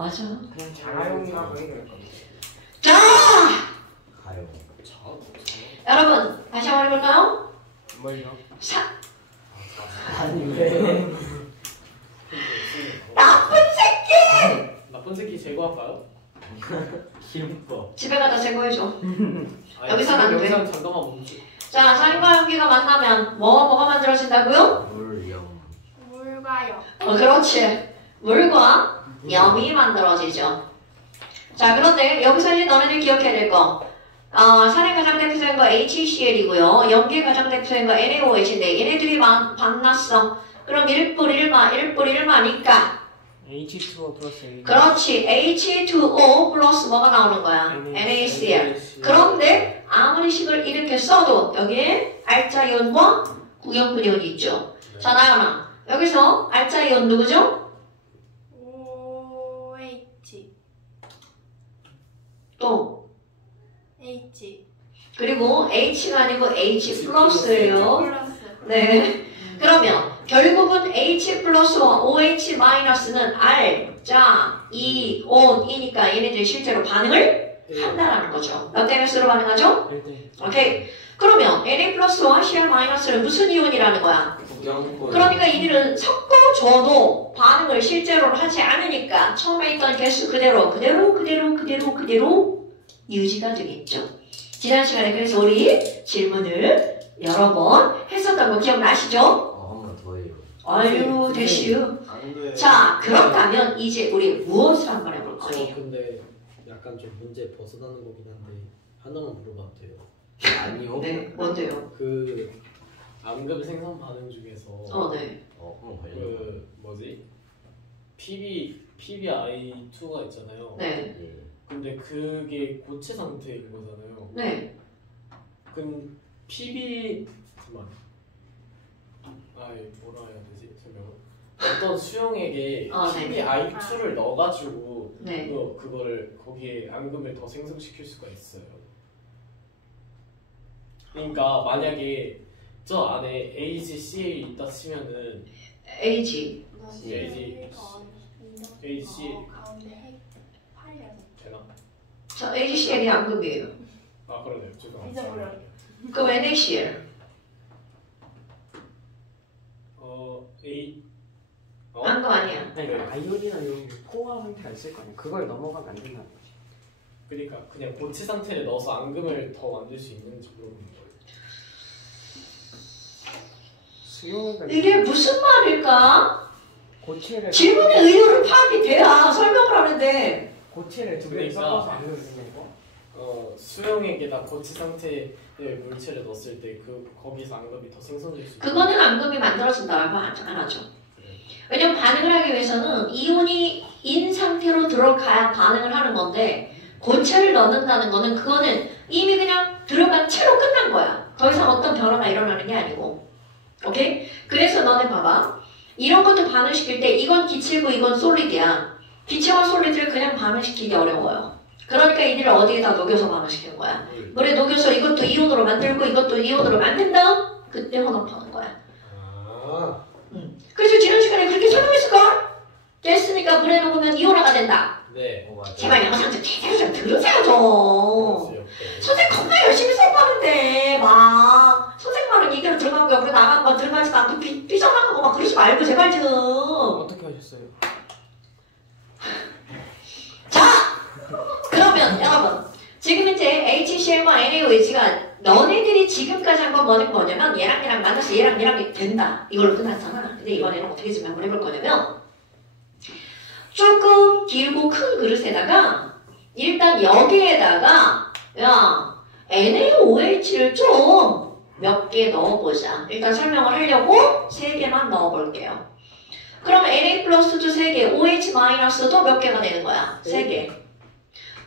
맞아. 그냥 자가용이라고 해야 될 겁니다. 자! 가요. 여러분, 다시 한번 해볼까요? 뭘요? 아니 왜? 나쁜 새끼! 나쁜 새끼 제거할까요? 귀엽고. 집에 가다 제거해줘. 아니, 여기서는 안 돼. 여기서는 잠깐만 멈추. 자, 살과 연기가 만나면 뭐가 만들어진다고요? 물영. 물과요. 그렇지. 물과 염이 만들어지죠. 자, 그런데 여기서 이제 너네들 기억해야 될 거. 산의 가장 대표적인 거 HCl이고요. 염기의 가장 대표적인 거 NaOH인데 얘네들이 만났어. 그럼 1뿔 1마니까 H2O 플러스 A. 그렇지. H2O 플러스 뭐가 나오는 거야? NaCl. 그런데 아무리 식을 이렇게 써도 여기에 알짜이온과 구연근이온이 있죠. 자, 나연아. 여기서 알짜이온 누구죠? OH. 또 H. 그리고 H가 아니고 H 플러스예요. 플러스. 네. 그러면 결국은 H 플러스와 OH 마이너스는 알짜, 이온이니까 얘네들이 실제로 반응을 한다라는 거죠. 몇 대 몇으로 반응하죠? 1대. 오케이. 그러면 Na 플러스와 Cl 마이너스는 무슨 이온이라는 거야? 그러니까 이들은 섞어줘도 반응을 실제로 하지 않으니까 처음에 있던 개수 그대로 유지가 되겠죠. 지난 시간에 그래서 우리 질문을 여러 번 했었던 거 기억나시죠? 한 번 더 해요. 아유, 대시유. 안 돼. 자, 그렇다면 이제 우리 무엇을 한번 해볼 저 거예요? 근데 약간 좀 문제 벗어나는 거긴 한데 하나만 물어봐도 돼요. 아니요. 네, 뭔데요? 그 암금 생성 반응 중에서 네. 그럼 관련. 그 뭐지? PbI2가 있잖아요. 네. 예. 근데 그게 고체 상태인 거잖아요. 네. 그럼 잠깐만. 뭐라 해야 되지? 설명을. 어떤 수용액에 네. PbI2를 넣어가지고 네. 그거를 거기에 암금을 더 생성시킬 수가 있어요. 그러니까 만약에 저 안에 AgCl이 있다 치면은 AG. AG 가운데 핵 8이라서. 되나? 저 AgCl이 암금이에요. 아 그러네요. 죄송합니다. 잊어버려. 그럼 NaCl. 암금 아니야. 아니, 아이온이나 이런 포화 상태가 있을 거 아니야. 그걸 넘어가면 안 된다는 거지. 그러니까 그냥 고체 상태를 넣어서 암금을 더 만들 수 있는지 물어보는 거예요. 수용액을 이게 무슨 말일까? 고체를 질문의 의도를 파악이 돼야 설명을 하는데. 고체를 두 개를 그러니까. 섞어서 안 넣는 거. 수용액에다 고체 상태의 물체를 넣었을 때 거기서 암금이 더 생성될 수 있는. 그거는 암금이 만들어진다고 안 하죠. 왜냐면 반응을 하기 위해서는 이온이 인 상태로 들어가야 반응을 하는 건데 고체를 넣는다는 거는 그거는 이미 그냥 들어간 채로 끝난 거야. 더 이상 어떤 변화가 일어나는 게 아니고. 오케이? 그래서 너네 봐봐. 이런 것도 반응시킬 때 이건 기체고 이건 솔리드야. 기체와 솔리드를 그냥 반응시키기 어려워요. 그러니까 이들을 어디에다 녹여서 반응시키는 거야. 물에 녹여서 이것도 이온으로 만들고 이것도 이온으로 만든다? 그때 혼합하는 거야. 그래서 지난 시간에 그렇게 설명했을걸? 깼으니까 물에 녹으면 이온화가 된다. 네. 맞아요. 제발 영상 좀 제대로 좀 들으세요 좀. 선생님 겁나 열심히 수업하는데 막 선생님 말은 이대로 들어간 거야. 우리 나가는 거 들어가지도 않고 삐져나가고 막 그러지 말고 제발 좀. 어떻게 하셨어요? 자! 그러면 여러분 지금 이제 HCl과 NaOH가 너네들이 지금까지 한 건 뭐냐면 얘랑 만나서 얘랑 된다. 이걸로 끝났잖아. 근데 이번에는 어떻게 좀 한번 해볼 거냐면 조금 길고 큰 그릇에다가 일단 여기에다가 NaOH를 좀 몇 개 넣어보자. 일단 설명을 하려고 3개만 넣어볼게요. 그러면 Na 플러스도 3개, OH 마이너스도 몇 개가 되는 거야? 3개.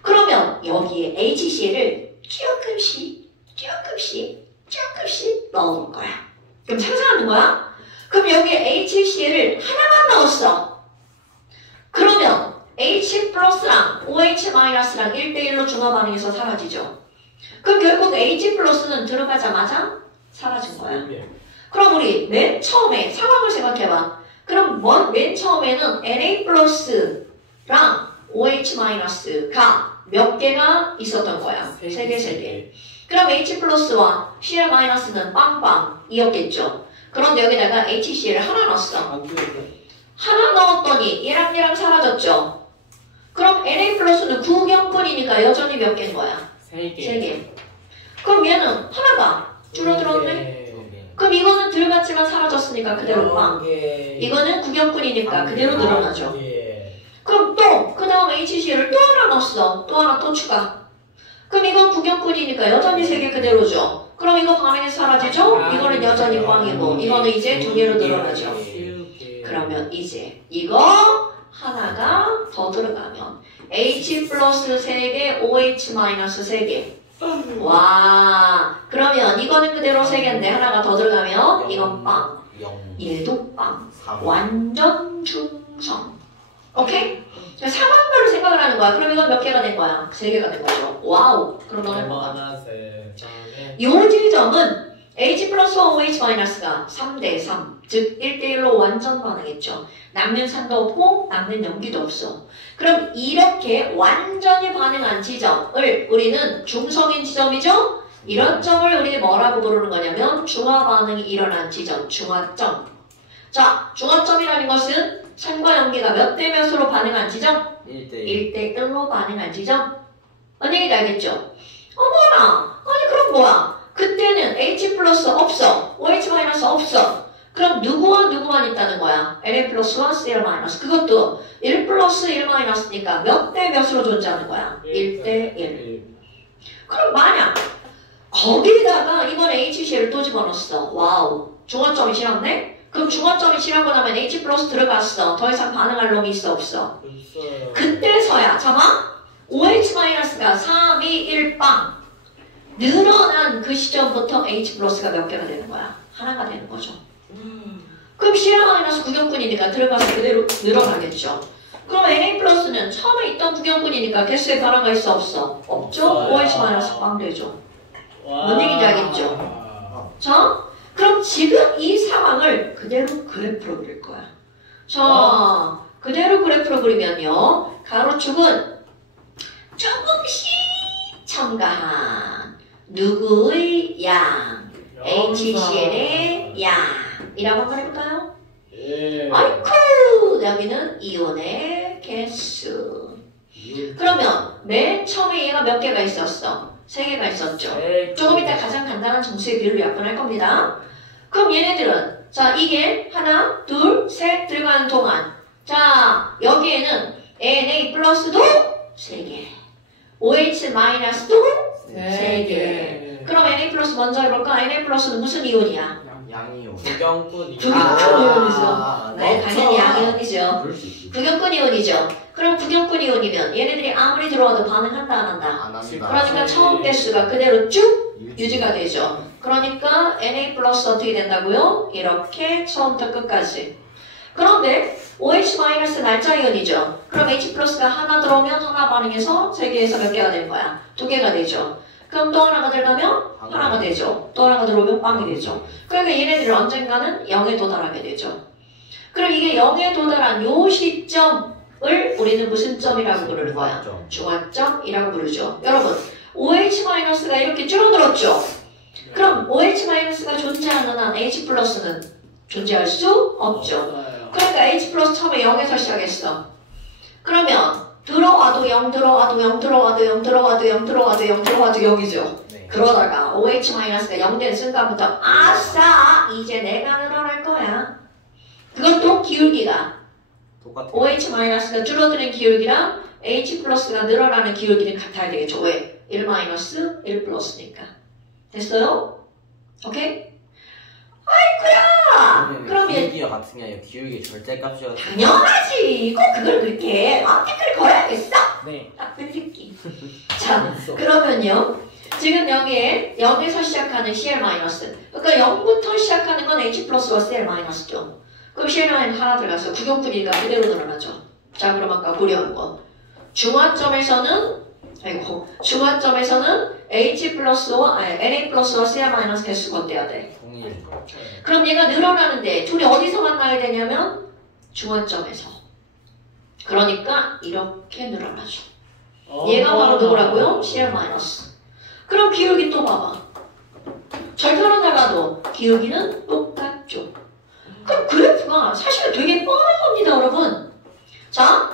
그러면 여기에 HCl을 조금씩 넣어볼 거야. 그럼 상상하는 거야? 그럼 여기에 HCl을 하나만 넣었어. 그러면 H 플러스랑 OH 마이너스랑 1대1로 중화 반응해서 사라지죠. 그럼 결국 H 플러스는 들어가자마자 사라진 거야. 그럼 우리 맨 처음에 상황을 생각해봐. 그럼 맨 처음에는 Na 플러스랑 OH-가 몇 개가 있었던 거야? 3개. 그럼 H 플러스와 Cl 마이너스는 빵빵이었겠죠. 그런데 여기다가 HCl을 하나 넣었어. 안 되는데. 하나 넣었더니 얘랑 얘랑 사라졌죠. 그럼 Na 플러스는 구경뿐이니까 여전히 몇 개인 거야? 3개. 3개. 그럼 얘는 하나가 줄어들었네. 그럼 이거는 들어갔지만 사라졌으니까 그대로 빵. 이거는 구경꾼이니까 그대로 늘어나죠. 그럼 또 그 다음 HCl을 또 하나 넣었어. 또 하나 또 추가. 그럼 이건 구경꾼이니까 여전히 3개 그대로죠. 그럼 이거 반응해서 사라지죠? 이거는 여전히 빵이고 이거는 이제 2개로 늘어나죠. 그러면 이제 이거 하나가 더 들어가면 H 플러스 3개, OH 마이너스 3개. 와, 그러면 이거는 그대로 3개인데 하나가 더 들어가면 이건 빵. 1도 빵. 완전 중성. 오케이? 상황별로 생각을 하는 거야. 그럼 이건 몇 개가 된 거야? 3개가 된 거죠. 와우. 그럼 너는 뭐야? 요 지점은 H 플러스 OH 마이너스가 3대3, 즉 1대1로 완전 반응했죠. 남는 산도 없고 남는 연기도 없어. 그럼 이렇게 완전히 반응한 지점을 우리는 중성인 지점이죠? 이런 점을 우리 뭐라고 부르는 거냐면 중화 반응이 일어난 지점, 중화점. 자, 중화점이라는 것은 산과 연기가 몇 대 몇으로 반응한 지점? 1대1로 반응한 지점. 언니가 알겠죠? 어머나! 아니 그럼 뭐야? 그때는 H 플러스 없어. OH 마이너스 없어. 그럼 누구와 누구만 있다는 거야? Na 플러스와 Cl 마이너스. 그것도 1 플러스 1 마이너스니까 몇 대 몇으로 존재하는 거야? 1대1. 그럼 만약 거기다가 이번에 HCl을 또 집어넣었어. 와우. 중화점이 싫었네? 그럼 중화점이 싫은 거 나면 H 플러스 들어갔어. 더 이상 반응할 놈이 있어 없어? 없어요. 그때서야 잠깐 OH-가 3, 2, 1 빵 늘어난 그 시점부터 H 플러스가 몇 개가 되는 거야? 하나가 되는 거죠. 그럼 Cl 구경꾼이니까 들어가서 그대로 늘어나겠죠. 그럼 Na 플러스는 처음에 있던 구경꾼이니까 개수의 변화가 있어 없어? 없죠? OH- 빵 되죠. 뭔 얘기인지 알겠죠? 자, 그럼 지금 이 상황을 그대로 그래프로 그릴 거야. 자, 그대로 그래프로 그리면요. 가로축은 조금씩 첨가한 누구의 양, HCl의 양이라고 한번 해볼까요? 예. 아이쿠! 여기는 이온의 개수. 그러면 맨 처음에 얘가 몇 개가 있었어? 3개가 있었죠. 조금 이따 가장 간단한 정수의 비율을 약분할 겁니다. 그럼 얘네들은 자 이게 하나, 둘, 셋 들어가는 동안 자 여기에는 Na 플러스도 3개, OH 마이너스도 3개. 그럼 Na 플러스 먼저 해볼까? Na 플러스는 무슨 이온이야? 양이요. 구경꾼이. 구경꾼 이온이죠. 네, 당연히 양이온이죠. 그럴 수 있지. 구경꾼 이온이죠. 그럼 구경꾼 이온이면 얘네들이 아무리 들어와도 반응한다 안 한다? 안 합니다. 그러니까 처음 개수가 그대로 쭉 유지가 되죠. 그러니까 Na 플러스 어떻게 된다고요? 이렇게 처음부터 끝까지. 그런데 OH 마이너스 날짜 이온이죠. 그럼 H 플러스가 하나 들어오면 하나 반응해서 3개에서 몇 개가 되는 거야? 2개가 되죠. 그럼 또 하나가 들어가면 하나가 되죠. 또 하나가 들어오면 빵이 되죠. 그러니까 얘네들은 언젠가는 0에 도달하게 되죠. 그럼 이게 0에 도달한 요 시점을 우리는 무슨 점이라고 부르는 거야? 중화점이라고 부르죠. 여러분, OH-가 이렇게 줄어들었죠? 그럼 OH-가 존재하는 한 H 플러스는 존재할 수 없죠. 그러니까 H 플러스 처음에 0에서 시작했어. 그러면 들어와도 0 들어와도 0 들어와도 0 들어와도 0 들어와도 0 들어와도 0이죠. 네. 그러다가 OH-가 0 된 순간부터 아싸! 이제 내가 늘어날 거야. 그것도 기울기가 똑같아요. OH-가 줄어드는 기울기랑 H 플러스가 늘어나는 기울기는 같아야 되겠죠. 왜? 1 마이너스 1 플러스니까. 됐어요? 오케이? 아이쿠야! 그러면 기울기가 같은 게 아니라 기울기 절대값이라. 당연하지. 꼭 그걸 그렇게 댓글 걸어야겠어. 네. 나쁜 새끼. 자, 그러면요. 지금 여기에 0에서 시작하는 Cl 마이너스. 그러니까 0부터 시작하는 건 H 플러스와 Cl 마이너스죠. 그럼 Cl 마이너스 하나 들어가서 구경꾼이니까 그대로 늘어나죠. 자, 그럼 아까 고려한 거. 중화점에서는 H 플러스와 Na 플러스와 Cl 마이너스 개수가 어때야 돼? 동일. 그럼 얘가 늘어나는데 둘이 어디서 만나야 되냐면 중화점에서. 그러니까 이렇게 늘어나죠. 얘가 바로 누구라고요? CL 마이너스. 그럼 기울기 또 봐봐. 절편하다가도 기울기는 똑같죠. 그럼 그래프가 사실은 되게 뻔한 겁니다, 여러분. 자,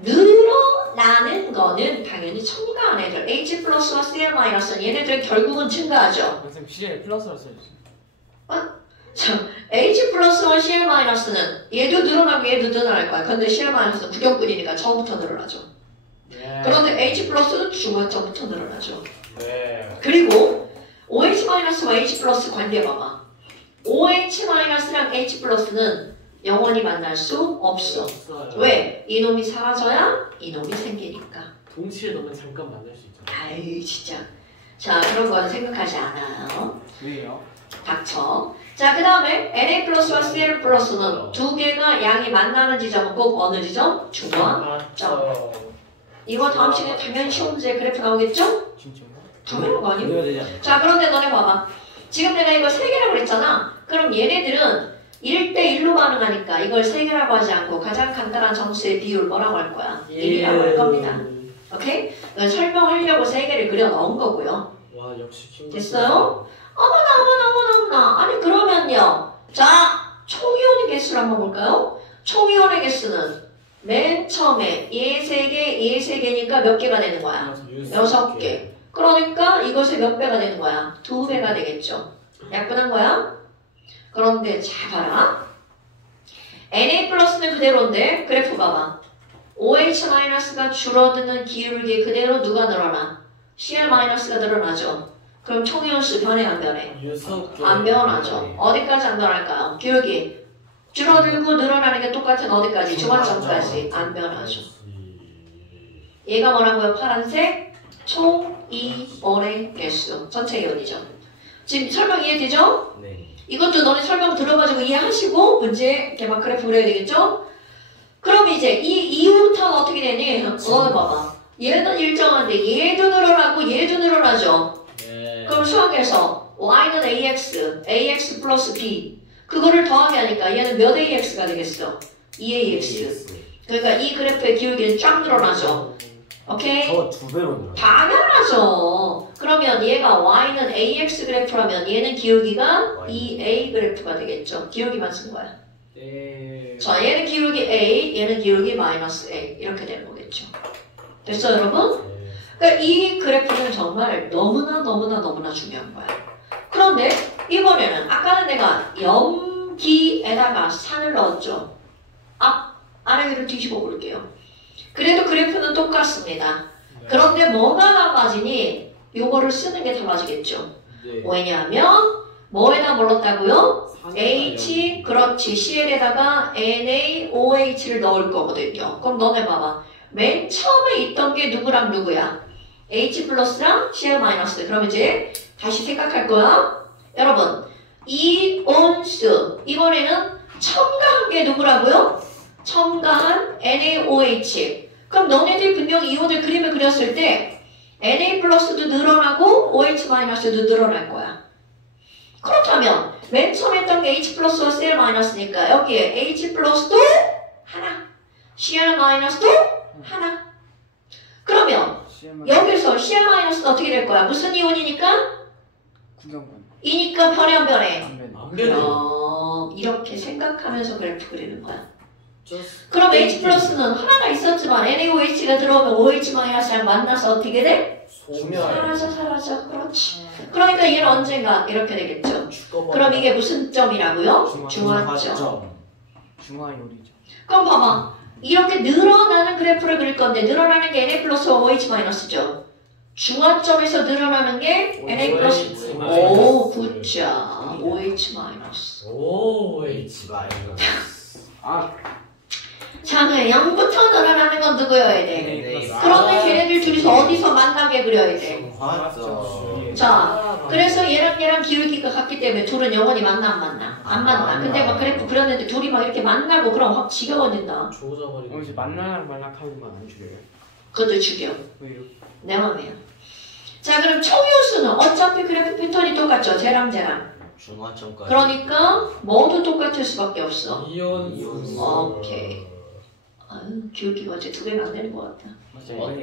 늘어나는 거는 당연히 첨가한 애들. H 플러스와 CL 마이너스는 얘네들은 결국은 증가하죠. 선생님 CL 플러스로 써주세요. 자, H 플러스와 CL 마이너스는 얘도 늘어나고 얘도 늘어날 거야. 근데 CL 마이너스는 구경꾼이니까 처음부터 늘어나죠. 네. 그런데 H 플러스는 중간점부터 늘어나죠. 네. 그리고 OH 마이너스와 H 플러스 관계 봐봐. OH 마이너스랑 H 플러스는 영원히 만날 수 없어. 없어요. 왜? 이놈이 사라져야 이놈이 생기니까. 동시에 넣으면 잠깐 만날 수 있죠. 아이 진짜. 자, 그런 거는 생각하지 않아요. 왜요? 닥쳐. 자, 그 다음에 Na 플러스와 Cl 플러스는 두 개가 양이 만나는 지점은 꼭 어느 지점? 중간. 맞죠. 이거 다음 시간에 당연히 시험 문제 그래프 나오겠죠? 진짜요? 당연한 거 아니에요? 그래야 되지 않나? 자, 그런데 너네 봐봐. 지금 내가 이거 3개라고 그랬잖아. 그럼 얘네들은 1대1로 반응하니까 이걸 3개라고 하지 않고 가장 간단한 정수의 비율 뭐라고 할 거야? 1이라고 할 겁니다. 오케이? 이건 설명하려고 3개를 그려 넣은 거고요. 와 역시 킹. 됐어요? 어머나. 아니 그러면요. 자, 총이온의 개수를 한번 볼까요? 총이온의 개수는 맨 처음에 얘 3개, 얘 3개니까 몇 개가 되는 거야? 6개. 그러니까 이것의 몇 배가 되는 거야? 2배가 되겠죠. 약분한 거야? 그런데 잘 봐라. Na 플러스는 그대로인데 그래프 봐봐. OH 마이너스가 줄어드는 기울기 그대로 누가 늘어나? Cl 마이너스가 늘어나죠. 그럼 총이온수 변해 안 변해? 안 변하죠. 어디까지 안 변할까요? 기울기 줄어들고 늘어나는 게 똑같은 어디까지? 중간점까지 안 변하죠. 얘가 뭐라고요? 파란색 총이온의 개수 전체 이온이죠. 지금 설명 이해되죠? 네. 이것도 너네 설명 들어가지고 이해하시고 문제 개막 그래프 그려야 되겠죠? 그럼 이제 이 이후부터는 어떻게 되니? 너네 봐봐. 얘는 일정한데 얘도 늘어나고 얘도 늘어나죠. 네. 그럼 수학에서 y는 ax 플러스 b 그거를 더하게 하니까 얘는 몇 ax가 되겠어? 2ax. 그러니까 이 그래프의 기울기는 쫙 늘어나죠. 오케이? 저 2배로 늘어요. 당연하죠. 그러면 얘가 y는 ax 그래프라면 얘는 기울기가 2a 그래프가 되겠죠. 기울기만 쓴 거야. 네. 자, 얘는 기울기 a, 얘는 기울기 마이너스 a 이렇게 되는 거겠죠. 됐어, 여러분? 그러니까 이 그래프는 정말 너무나 중요한 거야. 그런데 이번에는 아까는 내가 염기에다가 산을 넣었죠. 아래 위를 뒤집어 볼게요. 그래도 그래프는 똑같습니다. 그런데 뭐가 달라지니? 요거를 쓰는 게 달라지겠죠. 네. 왜냐하면 뭐에다 뭘 넣었다고요? H, 그렇지. CL에다가 NaOH를 넣을 거거든요. 그럼 너네 봐봐. 맨 처음에 있던 게 누구랑 누구야? H 플러스랑 CL 마이너스. 그럼 이제 다시 생각할 거야. 여러분, 이온수. 이번에는 첨가한 게 누구라고요? 첨가한 NaOH. 그럼 너네들이 분명히 이온을 그림을 그렸을 때 Na 플러스도 늘어나고 OH 마이너스도 늘어날 거야. 그렇다면 맨 처음에 했던 게 H 플러스와 CL 마이너스니까 여기에 H 플러스도 하나, CL 마이너스도 하나. 그러면 여기서 CL 마이너스는 어떻게 될 거야? 무슨 이온이니까? 구경꾼. 이니까 변해 안 변해? 안 돼. 안 되네. 이렇게 생각하면서 그래프 그리는 거야. 그럼 H 플러스는 하나가 있었지만 NaOH가 들어오면 OH 마이너스랑 만나서 어떻게 돼? 소멸. 사라져. 그렇지. 그러니까 얘는 언젠가 이렇게 되겠죠. 그럼 이게 무슨 점이라고요? 중화점. 중화 요리죠. 그럼 봐봐. 이렇게 늘어나는 그래프를 그릴 건데 늘어나는 게 Na 플러스 OH 마이너스죠. 중화점에서 늘어나는 게 Na 플러스. 오, 굿자. OH 마이너스. 오 H 마이너스. 자, 그 0부터 늘어나는 건 누구여야 돼? 네. 그러면 걔네들 둘이서 어디서 만나게 그려야 돼? 맞죠. 자, 그래서 얘랑 기울기가 같기 때문에 둘은 영원히 만나 안 만나? 안 만나. 근데 막 그래프 그렸는데 둘이 막 이렇게 만나고 그럼 확 지겨워진다. 조져버리고. 이제 말랑말랑하고만 안 죽여요. 그것도 죽여. 왜요? 내 맘이야. 자, 그럼 총요수는 어차피 그래프 패턴이 똑같죠. 쟤랑. 중화점까지. 그러니까 모두 똑같을 수밖에 없어. 이온. 오케이. 아유, 기울기가 어째 2배가 안 되는 것 같다.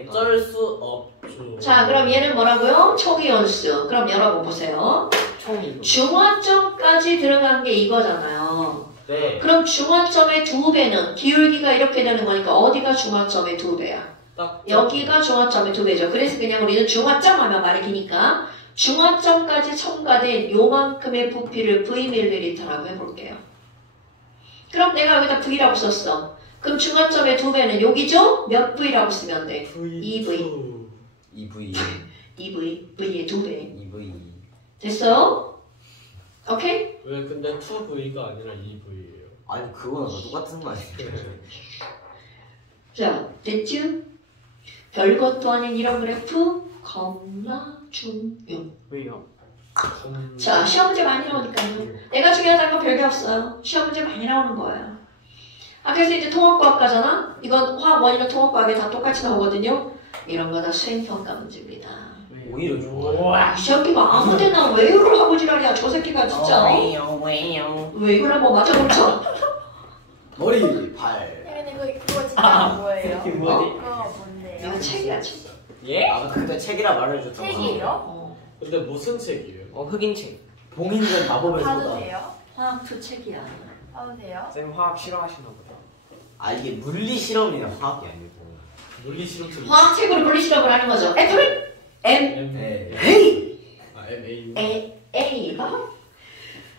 어쩔 수 없죠. 자, 그럼 얘는 뭐라고요? 초기연수. 그럼 여러분 보세요. 총이 중화점까지 들어간 게 이거잖아요. 네. 그럼 중화점의 2배는 기울기가 이렇게 되는 거니까 어디가 중화점의 2배야? 딱 여기가 중화점의 2배죠. 그래서 그냥 우리는 중화점 하면 말이 기니까 중화점까지 첨가된 요만큼의 부피를 Vml라고 해볼게요. 그럼 내가 여기다 V라고 썼어. 그럼 중화점의 2배는 여기죠? 몇 V라고 쓰면 돼? 2V. 2V. 2V. V의 2배. 2V. 됐어요? 오케이? 왜 근데 2V가 아니라 2V예요? 아니 그거는 똑같은 거 아니에요? 자, 됐죠? 별것도 아닌 이런 그래프 겁나 중요. 왜요? 자, 시험 문제 많이 나오니까요. 내가 중요하다는 건 별게 없어요. 시험 문제 많이 나오는 거예요. 아, 그래서 이제 통합과학과잖아? 이건 화학 원이랑 통합과학에 다 똑같이 나오거든요. 이런 거 다 수행평가 문제입니다. 왜요? 오히려 좋아요. 이 새끼가 아무데나 왜 이걸 하고 지랄이야. 저 새끼가 진짜. 왜요? 왜 이걸 한번 맞아보자. 머리, 발. 근데 그거 진짜 뭐예요? 이게 뭐지? 그거 뭔데요? 이거 책이야, 책. 예? 아 그때 책이라 말해줬잖아. 책이에요? 근데 무슨 책이에요? 흑인책. 봉인된 마법의 봐도 소다. 돼요? 화학 2 책이야. 봐도 돼요? 쌤 화학 싫어하시나 보다. 아 이게 물리 실험이나 화학이 아니고. 물리 실험책. 화학책으로 분리실험을 하는 거죠. 애플? M, M. 네. 헤이! 아 MA. A가?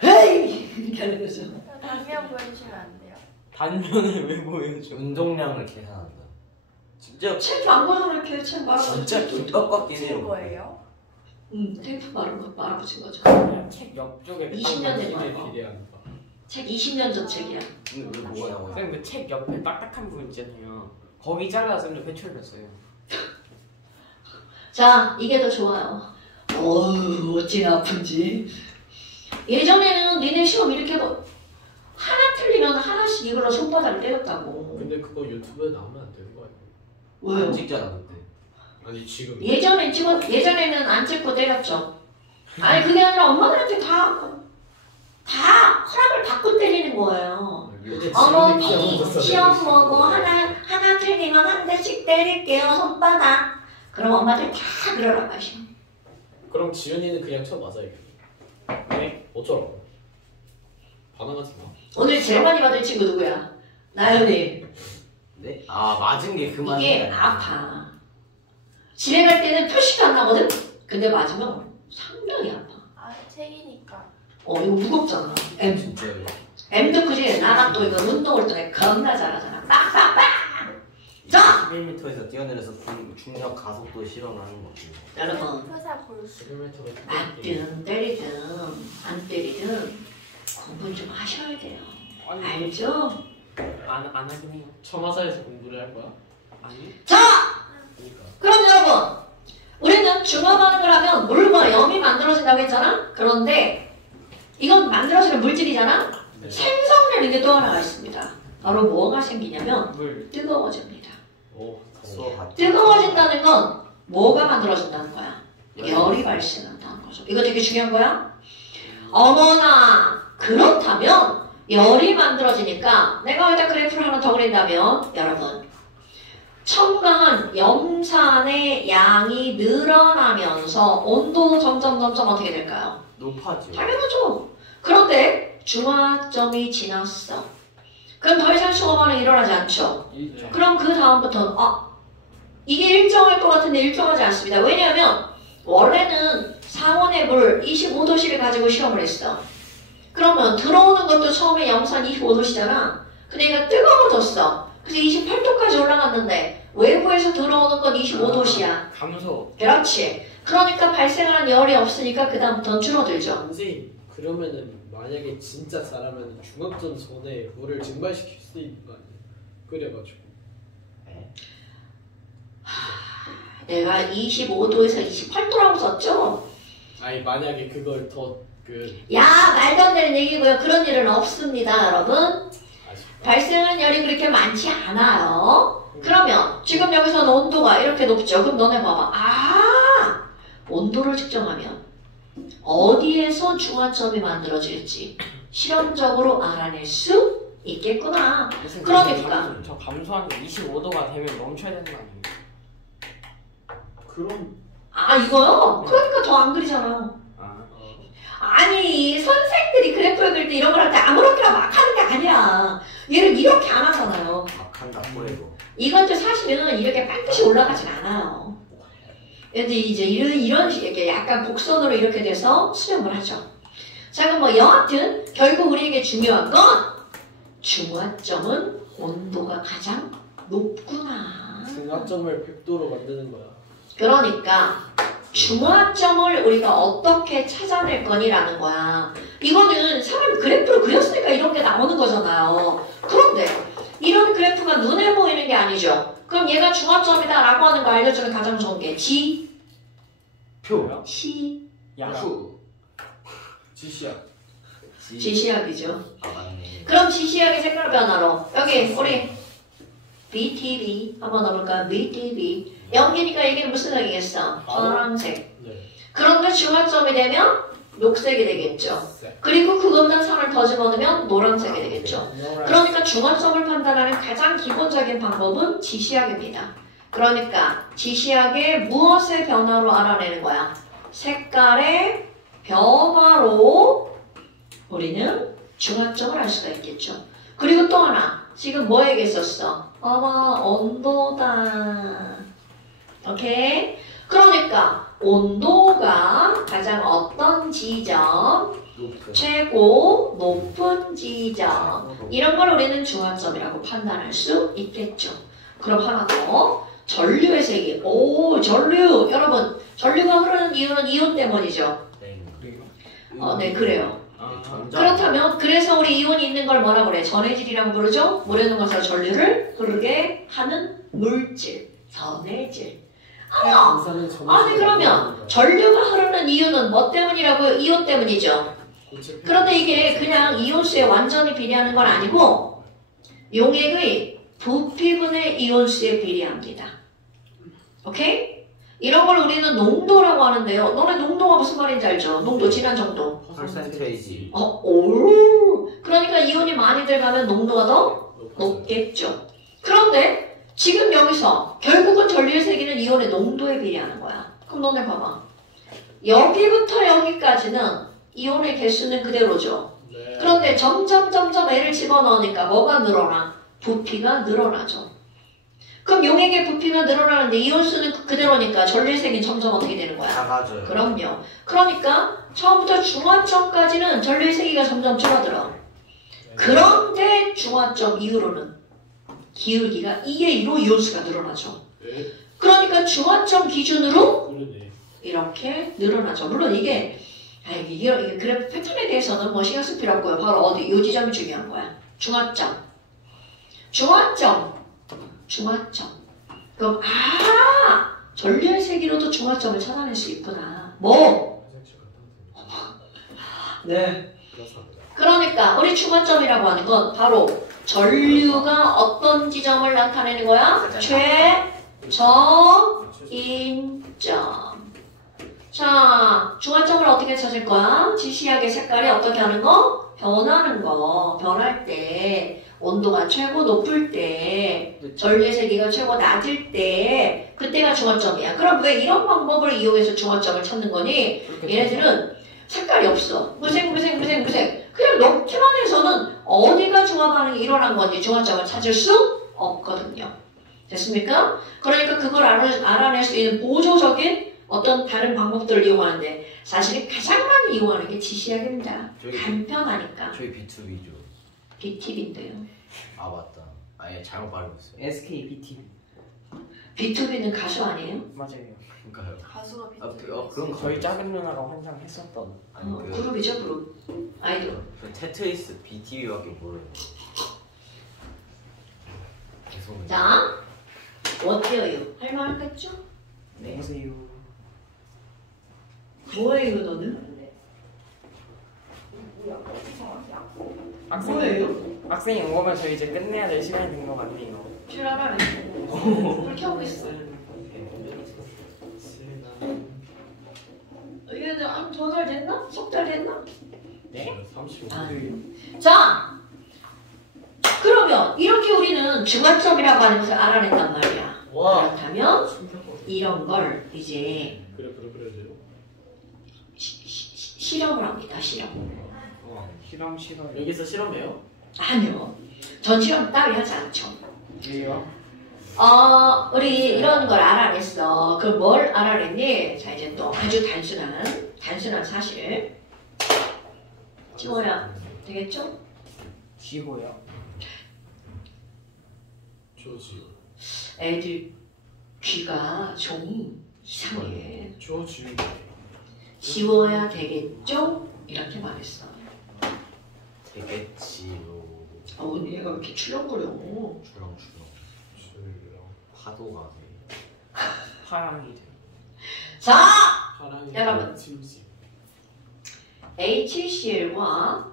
헤이! 이렇게 하는 거죠. 단면 보여주시면 안 돼요? 단면을 왜 보여줘? 운동량을 계산한다. 진짜 책 광고는 이렇게 책 말아보지. 진짜 김밥 같긴 무슨 해요. 거예요? 테이프 말아보신 거죠. 그냥 책 옆쪽에 20년 된 힘에 거. 비례한다. 책 20년 전 책이야. 근데 왜 뭐가 나와요? 쌤 그 책 옆에 딱딱한 부분 있잖아요. 거기 잘라서 쌤도 회초리했어요. 자, 이게 더 좋아요. 어우, 어찌나 아픈지. 예전에는 니네 시험 이렇게 뭐 하나 틀리면 하나씩 이걸로 손바닥을 때렸다고. 근데 그거 유튜브에 나오면 안 되는 거 아니에요? 왜요? 안 찍잖아 그때. 아니 지금. 예전에는 안 찍고 때렸죠. 아니 그게 아니라 엄마들한테 다 허락을 받고 때리는 거예요. 어머니 시험 보고 하나 틀리면 한 대씩 때릴게요 손바닥. 그럼 엄마들 다 그러라고 하셔. 그럼 지윤이는 그냥 쳐 맞아야겠네. 네? 어쩌라고? 반항하지 마. 오늘 제일 많이 받을 친구 누구야? 나연이. 네? 아 맞은 게 그만. 이게 아파. 집에 갈 때는 표시가 안 나거든? 근데 맞으면 상당히 아파. 아 책이니까. 이거 무겁잖아. M. 진짜요. M도 크지? 나랑 또 이거 운동을 또 내가 겁나 잘하잖아. 빡빡빡! 자! 11m에서 뛰어내려서 중력 가속도 실험을 하는 거. 여러분, 표사 볼 수. 1m가 맞든 때리든 안 때리든 공부는 좀 하셔야 돼요. 아니 알죠? 안 하긴 해요. 처마사에서 공부를 할 거야? 아니? 자! 그러니까. 그럼 여러분, 우리는 중화반응을 하면 물과 염이 만들어진다고 했잖아? 그런데 이건 만들어지는 물질이잖아? 네. 생성되는 게 또 하나가 있습니다. 바로 뭐가 생기냐면 물. 뜨거워집니다. 오. 수업 뜨거워진다는 건 뭐가 만들어진다는 거야? 열이 발생한다는 거죠. 이거 되게 중요한 거야. 어머나 그렇다면 열이 만들어지니까 내가 여기다 그래프를 하나 더 그린다면 여러분 첨가한 염산의 양이 늘어나면서 온도 점점 어떻게 될까요? 높아져. 당연하죠. 그런데 중화점이 지났어. 그럼 더 이상 수거반응이 일어나지 않죠. 그럼 그 다음부터는 이게 일정할 것 같은데 일정하지 않습니다. 왜냐하면 원래는 상온의 물 25도씨를 가지고 시험을 했어. 그러면 들어오는 것도 처음에 염산 25도씨잖아. 근데 얘가 뜨거워졌어. 그래서 28도까지 올라갔는데 외부에서 들어오는 건 25도씨야. 감소. 그렇지. 그러니까 발생하는 열이 없으니까 그 다음부터는 줄어들죠. 선생님 그러면은 만약에 진짜 잘하면 중학전 전에 물을 증발시킬 수 있는 거 아니에요? 그래가지고. 내가 25도에서 28도라고 썼죠? 아니 만약에 그걸 더 야 말도 안 되는 얘기고요. 그런 일은 없습니다 여러분. 아쉽다. 발생하는 열이 그렇게 많지 않아요. 그러면 지금 여기서는 온도가 이렇게 높죠. 그럼 너네 봐봐. 온도를 측정하면 어디에서 중화점이 만들어질지 실험적으로 알아낼 수 있겠구나. 무슨 그러니까. 저 감소한 게 25도가 되면 멈춰야 되는 거 아니에요? 그럼 아 이거요? 그러니까 더 안 그리잖아요. 아, 아니 선생들이 그래프를 그릴 때 이런 걸 할 때 아무렇게나 막 하는 게 아니야. 얘를 이렇게 안 하잖아요. 막 한다 보이고. 이것도 사실은 이렇게 반드시 올라가진 않아요. 근데 이제 이런 이렇게 약간 곡선으로 이렇게 돼서 수렴을 하죠. 자 그럼 뭐 여하튼 결국 우리에게 중요한 건 중화점은 온도가 가장 높구나. 중화점을 100도로 만드는 거야. 그러니까 중화점을 우리가 어떻게 찾아낼 거니라는 거야. 이거는 사람이 그래프를 그렸으니까 이런 게 나오는 거잖아요. 그런데 이런 그래프가 눈에 보이는 게 아니죠. 그럼 얘가 중화점이다 라고 하는 거 알려주는 가장 좋은 게 표요? 시, 야후. 지시야. 지시학이죠. 아 맞네. 그럼 지시학의 색깔 변화로 여기 우리 BTB 한번 넣어볼까요? BTB 연기니까 이게 무슨 색이겠어? 파란색. 네. 그런데 중화점이 되면 녹색이 되겠죠. 그리고 그것만 선을 더 집어넣으면 노란색이 되겠죠. 그러니까 중화점을 판단하는 가장 기본적인 방법은 지시학입니다. 그러니까 지시학의 무엇의 변화로 알아내는 거야? 색깔의 변화로 우리는 중화점을 알 수가 있겠죠. 그리고 또 하나 지금 뭐 얘기했었어? 온도다. 오케이? 그러니까 온도가 가장 어떤 지점, 높은. 최고 높은 지점 이런 걸 우리는 중화점이라고 판단할 수 있겠죠. 그럼 하나 더 전류의 세기. 오 전류 여러분 전류가 흐르는 이유는 이온 때문이죠. 네. 네 그래요. 전자. 그렇다면 그래서 우리 이온이 있는 걸 뭐라 그래? 전해질이라고 부르죠. 물에 녹아서 전류를 흐르게 하는 물질 전해질. 아니 그러면 전류가 흐르는 이유는 뭐 때문이라고요? 이온 때문이죠. 그런데 이게 그냥 이온수에 완전히 비례하는 건 아니고 용액의 부피분의 이온수에 비례합니다. 오케이? 이런 걸 우리는 농도라고 하는데요. 너네 농도가 무슨 말인지 알죠? 농도 진한 정도. 퍼센테이지. 오. 그러니까 이온이 많이 들어가면 농도가 더 높겠죠. 그런데 지금 여기서 결국은 전류의 세기는 이온의 농도에 비례하는 거야. 그럼 너네 봐봐. 여기부터 여기까지는 이온의 개수는 그대로죠. 네. 그런데 점점 L을 집어넣으니까 뭐가 늘어나? 부피가 늘어나죠. 그럼 용액의 부피가 늘어나는데 이온수는 그대로니까 전류의 세기는 점점 어떻게 되는 거야? 작아져요. 그럼요. 그러니까 처음부터 중화점까지는 전류의 세기가 점점 줄어들어. 그런데 중화점 이후로는 기울기가 2의 2로 이온수가 늘어나죠. 네. 그러니까 중화점 기준으로 그러네. 이렇게 늘어나죠. 물론 이게 그래프 패턴에 대해서는 뭐 신경 쓸 필요 없고요. 바로 어디 이 지점이 중요한 거야. 중화점. 그럼 전류의 세기로도 중화점을 찾아낼 수 있구나. 뭐? 네. 그러니까 우리 중화점이라고 하는 건 바로 전류가 어떤 지점을 나타내는 거야? 최저인점. 자, 중화점을 어떻게 찾을 거야? 지시학의 색깔이 어떻게 하는 거? 변하는 거. 변할 때, 온도가 최고 높을 때, 전류의 세기가 최고 낮을 때, 그때가 중화점이야. 그럼 왜 이런 방법을 이용해서 중화점을 찾는 거니? 얘네들은 색깔이 없어. 무색. 그냥 넣기만 해서는 어디가 중화 반응이 일어난 건지 중화점을 찾을 수 없거든요. 됐습니까? 그러니까 그걸 알아낼 수 있는 보조적인 어떤 다른 방법들을 이용하는데 사실 가장 많이 이용하는 게 지시학입니다. 간편하니까. 저희 B2B죠. BTB인데요. 아 맞다. 아예 잘못 발음했어요. SKBT. B2B는 가수 아니에요? 맞아요. 그러니까요. 가수가 그런 저희 작은 누나가 환장했었던. 아니 그룹이죠, 그룹. 아이돌. 저 테트리스 BTV밖에 모르요. 죄송해요. 자, 어때요? 할 말 없겠죠? 네. 보세요. 뭐예요, 너는? 학생이 온 거면 저희 이제 끝내야 될 시간이 된 것 같네요. 출연하네. 불 켜고 있어. 얘들 저잘 됐나? 속 잘 됐나? 네? 35. 자, 중화점이라고 하는 것을 알아낸단 말이야. 와. 그렇다면 이런 걸 이제 그래도 실험을 합니다. 실험. 실험 실험. 여기서 실험해요? 아니요. 전 실험 따위 하지 않죠. 왜요? 우리 이런 걸 알아냈어. 그럼 뭘 알아냈니? 자, 이제 또 아주 단순한 사실을 지워야 되겠죠? 쥐고요. 조지. 애들 귀가 좀 이상해. 조지. 지워야 되겠죠? 이렇게 말했어. 되겠지요. 근데 얘가 왜 이렇게 출렁거려? 주렁주렁. 파도가 돼. 파랑이 돼. 자! 파랑이. 여러분. 침지. HCl과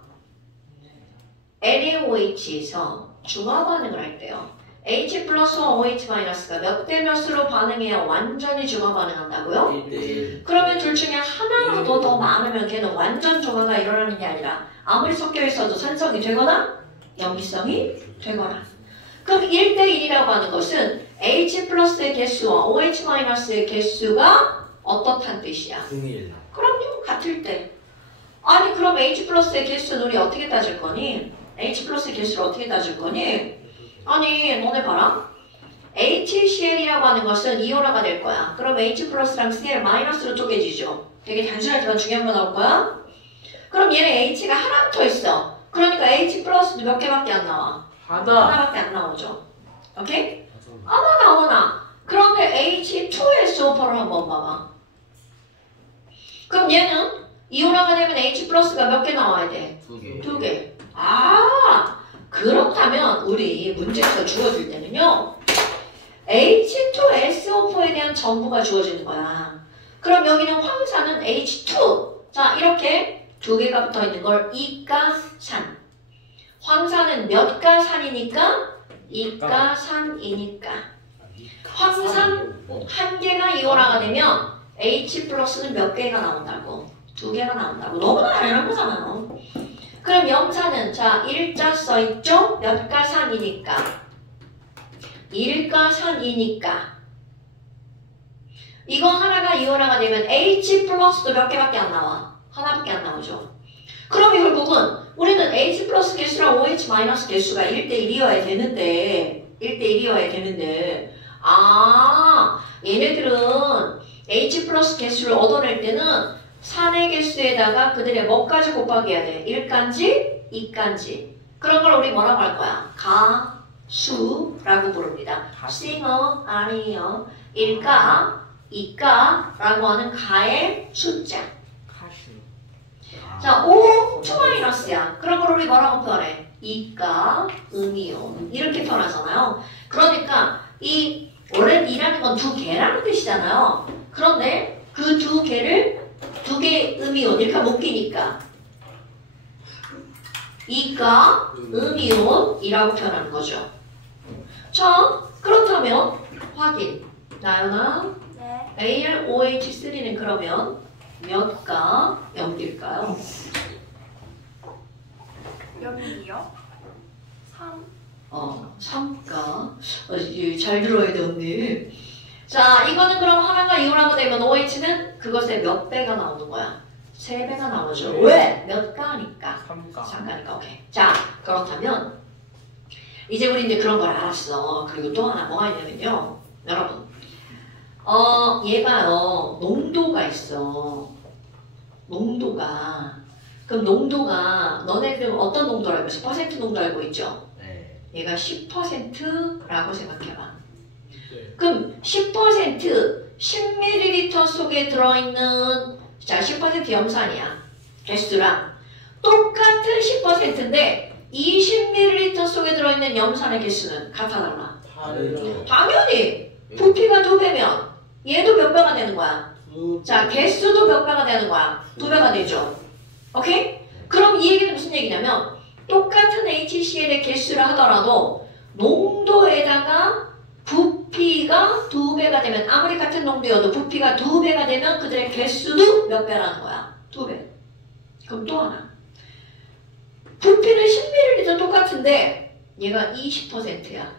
LaOH에서 중화 반응을 할 때요. H 플러스와 OH 마이너스가 몇 대 몇으로 반응해야 완전히 중화 반응한다고요? 1대1. 그러면 둘 중에 하나라도 더 많으면 걔는 완전 중화가 일어나는 게 아니라 아무리 섞여 있어도 산성이 되거나 염기성이 되거나. 그럼 1대1이라고 하는 것은 H 플러스의 개수와 OH 마이너스의 개수가 어떻단 뜻이야? 동일. 그럼요, 같을 때. 아니 그럼 H 플러스의 개수는 우리 어떻게 따질 거니? H 플러스의 개수를 어떻게 따질 거니? 아니 너네 봐라. HCl이라고 하는 것은 이온화가 될 거야. 그럼 H 플러스랑 Cl 마이너스로 쪼개지죠. 되게 단순하지만 중요한 거 나올 거야. 그럼 얘는 H가 하나 더 있어. 그러니까 H 플러스도 몇 개밖에 안 나와. 하나밖에 안 나오죠. 오케이? 아마 나오나. 그런데 H2SO4를 한번 봐봐. 그럼 얘는 이온화가 되면 H 플러스가 몇 개 나와야 돼? 2개. 2개. 그렇다면 우리 문제에서 주어질 때는요. H2SO4에 대한 전부가 주어지는 거야. 그럼 여기는 황산은 H2. 자, 이렇게 2개가 붙어 있는 걸 이가산. 황산은 몇 가산이니까? 이가산이니까. 황산 한 개가 이온화가 되면 H 플러스는 몇 개가 나온다고? 2개가 나온다고. 너무나 당연한 거잖아요. 그럼 염산은 자 일자 써있죠? 몇 가산이니까. 일가산이니까. 이거 하나가 이온화가 되면 H 플러스도 몇 개밖에 안 나와. 하나밖에 안 나오죠. 그러면 결국은 우리는 H 플러스 개수랑 OH 마이너스 개수가 1대1이어야 되는데 얘네들은 H 플러스 개수를 얻어낼 때는 산의 개수에다가 그들의 뭐까지 곱하기 해야 돼? 1간지, 2간지. 그런 걸 우리 뭐라고 할 거야? 가수라고 부릅니다. 싱어, 아니요. 1가, 2가라고 하는 가의 숫자. 카슈. 자, O, 2 마이너스야. 그런 걸 우리 뭐라고 표현해? 2가, 음이온. 이렇게 표현하잖아요. 그러니까 원래 2라는 건 2개라는 뜻이잖아요. 그런데 그 2개를 2개 음이온 이렇게 묶이니까 2가 음이온이라고 표현하는 거죠. 자, 그렇다면 확인. 나연아, 네. AlOH3는 그러면 몇 가 염기일까요? 여기요? 3. 3가. 잘 들어야 돼, 언니. 자, 이거는 그럼 하나가 이온화가 되면 OH는 그것의 몇 배가 나오는 거야? 3배가 나오죠. 왜? 몇 가니까. 3가. 3가니까, 오케이. 자, 그렇다면 이제 우리 이제 그런 걸 알았어. 그리고 또 하나 뭐가 있냐면요. 여러분. 얘가요, 농도가 있어. 농도가. 그럼 농도가, 너네들 어떤 농도 알고 있어? 10% 농도 알고 있죠? 네. 얘가 10%라고 생각해봐. 네. 그럼 10% 10ml 속에 들어있는 자 10% 염산이야. 개수랑 똑같은 10%인데 20ml 속에 들어있는 염산의 개수는 같아 달라? 다르죠. 당연히 부피가 2배면 얘도 몇 배가 되는 거야? 자 개수도 몇 배가 되는 거야? 2배가 되죠. 오케이? 그럼 이 얘기는 무슨 얘기냐면 똑같은 HCl의 개수를 하더라도 농도에다가 부피가 2배가 되면 아무리 같은 농도여도 부피가 2배가 되면 그들의 개수도 몇 배라는 거야? 2배. 그럼 또 하나. 부피는 10ml 똑같은데 얘가 20%야.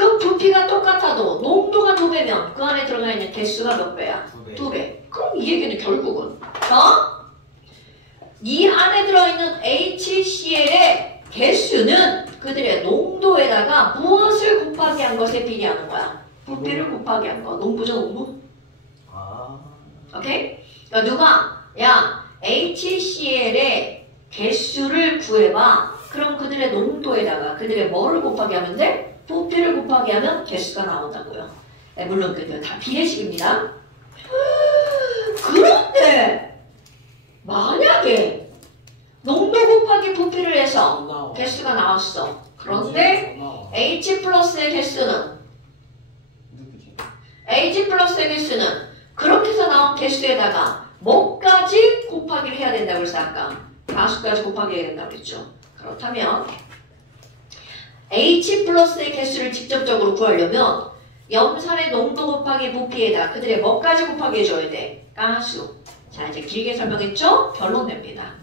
그럼 부피가 똑같아도 농도가 2배면 그 안에 들어가 있는 개수가 몇 배야? 2배. 2배. 그럼 이 얘기는 결국은 이 안에 들어있는 HCl의 개수는 그들의 농도에다가 무엇을 곱하기 한 것에 비례하는 거야? 부피를 곱하기 한 거. 농부죠, 농부? 아. 오케이? 그러니까 누가 야 HCl의 개수를 구해봐. 그럼 그들의 농도에다가 그들의 뭐를 곱하기 하면 돼? 부피를 곱하기 하면 개수가 나온다고요. 네, 물론 그게 다 비례식입니다. 그런데 만약에 농도 곱하기 부피를 해서 나와. 개수가 나왔어. 그런데 나와. H 플러스의 개수는 누구지? H 플러스의 개수는 그렇게 해서 나온 개수에다가 뭐까지 곱하기를 해야 된다고 그랬어 아까 가수까지 곱하기 해야 된다고 그랬죠. 그렇다면 H 플러스의 개수를 직접적으로 구하려면 염산의 농도 곱하기 부피에다 그들의 뭐까지 곱하기 해줘야 돼? 가수. 자 이제 길게 설명했죠? 결론 냅니다.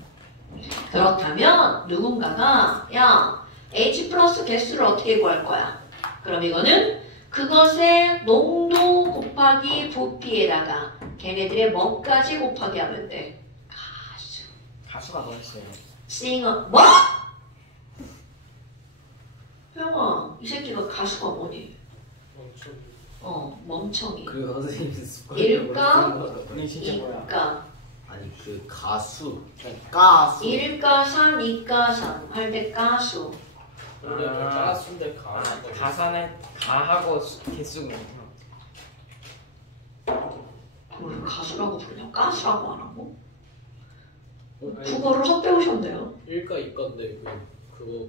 그렇다면 누군가가 야 H 플러스 개수를 어떻게 구할 거야? 그럼 이거는 그것의 농도 곱하기 부피에다가 걔네들의 뭐까지 곱하기 하면 돼? 가수. 가수가 뭐였어요? 싱어 뭐? 형아 이 새끼가 가수가 뭐니? 멍청이. 그 선생님 일까? 우리 진짜 뭐야? 이까 아니 그 가수. 가수. 1가 3, 2가 3 할 때 가수. 원래 가수인데 가. 가산에 가하고 개수군요. 뭘 가수라고 부르냐? 가수라고 안 하고? 아니, 국어를 헛배우셨네요. 1과 2과인데 그거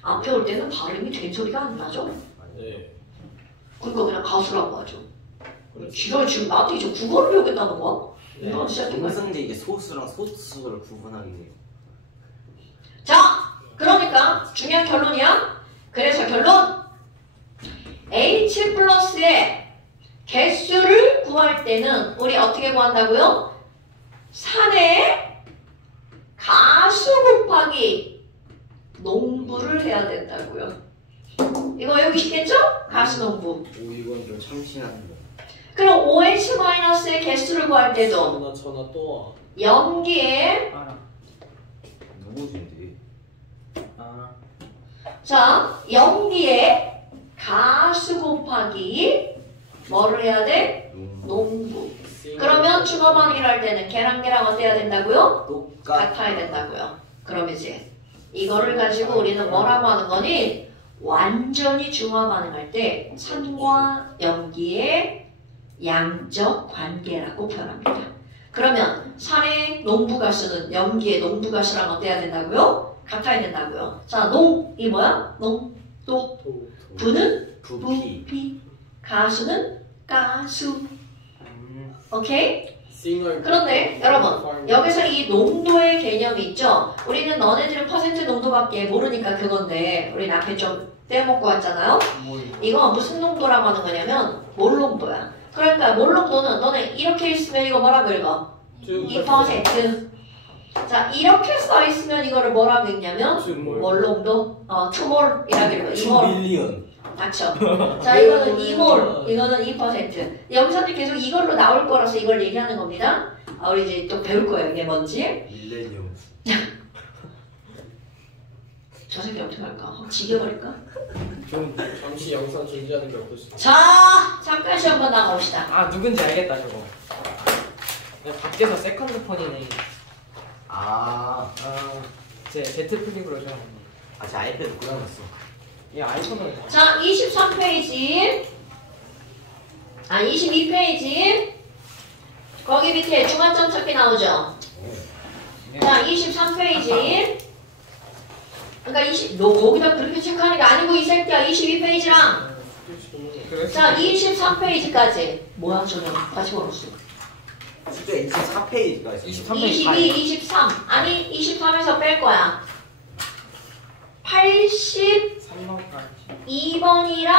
앞에 올 때는 발음이 된 소리가 안 나죠? 네. 그러니까 그냥 가수라고 하죠. 그렇지. 지가 지금 나한테 이제 국어를 배우겠다는 거야? 네. 이런 시작인가요? 동승제 이게 소수랑 소수를 구분하기 위해. 자, 그러니까 중요한 결론이야. 그래서 결론 H 플러스의 개수를 구할 때는 우리 어떻게 구한다고요? 산의 가수 곱하기 농부를 해야 된다고요. 이거 외우시겠죠? 가수 농부. 오 이건 좀 참신한데. 그럼 OH-의 개수를 구할 때도 전화 또 와. 염기의 알아. 누구신데? 아. 자, 염기의 가수 곱하기 뭐를 해야 돼? 농부. 그러면 중화반응을 할 때는 걔랑 걔랑 어때야 된다고요? 똑같. 같아야 된다고요. 그럼 이제 이거를 가지고 우리는 뭐라고 하는 거니? 완전히 중화 반응할 때 산과 염기의 양적 관계라고 표현합니다. 그러면 산의 농부 가수는 염기의 농부 가수랑 어때야 된다고요? 같아야 된다고요. 자, 농이 뭐야? 농도. 부는 부피. 부피. 가수는 가수. 오케이? 그런데 여러분 여기서 이 농도의 개념이 있죠? 우리는 너네들은 퍼센트 농도밖에 모르니까 그건데 우리는 앞에 좀 떼먹고 왔잖아요? 이거 무슨 농도라고 하는 거냐면 몰농도야. 그러니까 몰농도는 너네 이렇게 있으면 이거 뭐라고 읽어? 2%. 자 이렇게 써있으면 이거를 뭐라고 읽냐면 몰농도 투몰이라고 읽어. 2몰. 밀리언. 닥쳐. 자 이거는 2몰, 이거는 2%. 염산이 계속 이걸로 나올 거라서 이걸 얘기하는 겁니다. 우리 이제 또 배울 거예요. 이게 뭔지. 밀레니엄. 저 새끼 어떻게 할까? 확 지겨버릴까? 좀 잠시 영상 존재하는 게 어떠실까요? 자 잠깐 시험 한번 나가봅시다. 아 누군지 알겠다 저거. 내가 밖에서 세컨드 폰이네. 아. 제 Z 플립으로 좀. 아, 제 아이패드 고장났어. 이 아이폰을. 자 23페이지 22페이지 거기 밑에 중간점 찾기 나오죠? 자 23페이지 그러니까 너 거기다 그렇게 체크하는 게 아니고 이 새끼야 22페이지랑 자 23페이지까지 뭐야 저는 다시 걸었어. 진짜 24페이지가 있어. 22, 23 아니 23에서 뺄 거야. 82번이랑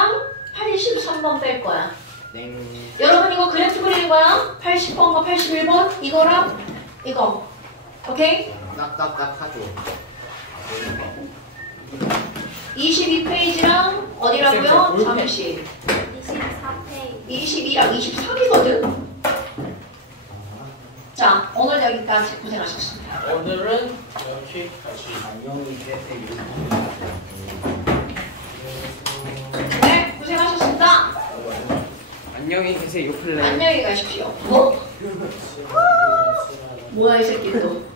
83번 뺄 거야. 땡. 여러분 이거 그래프 그리는 거야. 80번과 81번 이거랑 이거. 오케이? 딱딱딱 하죠. 22페이지랑 어디라고요? 잠시 24페이지. 22랑 23이거든? 자, 오늘 여기까지 고생하셨습니다. 오늘은 여기까지. 안녕히 계세요. 네, 고생하셨습니다. 안녕히 계세요. 플레이. 안녕히 가십시오. 뭐? 뭐야, 이 새끼 또.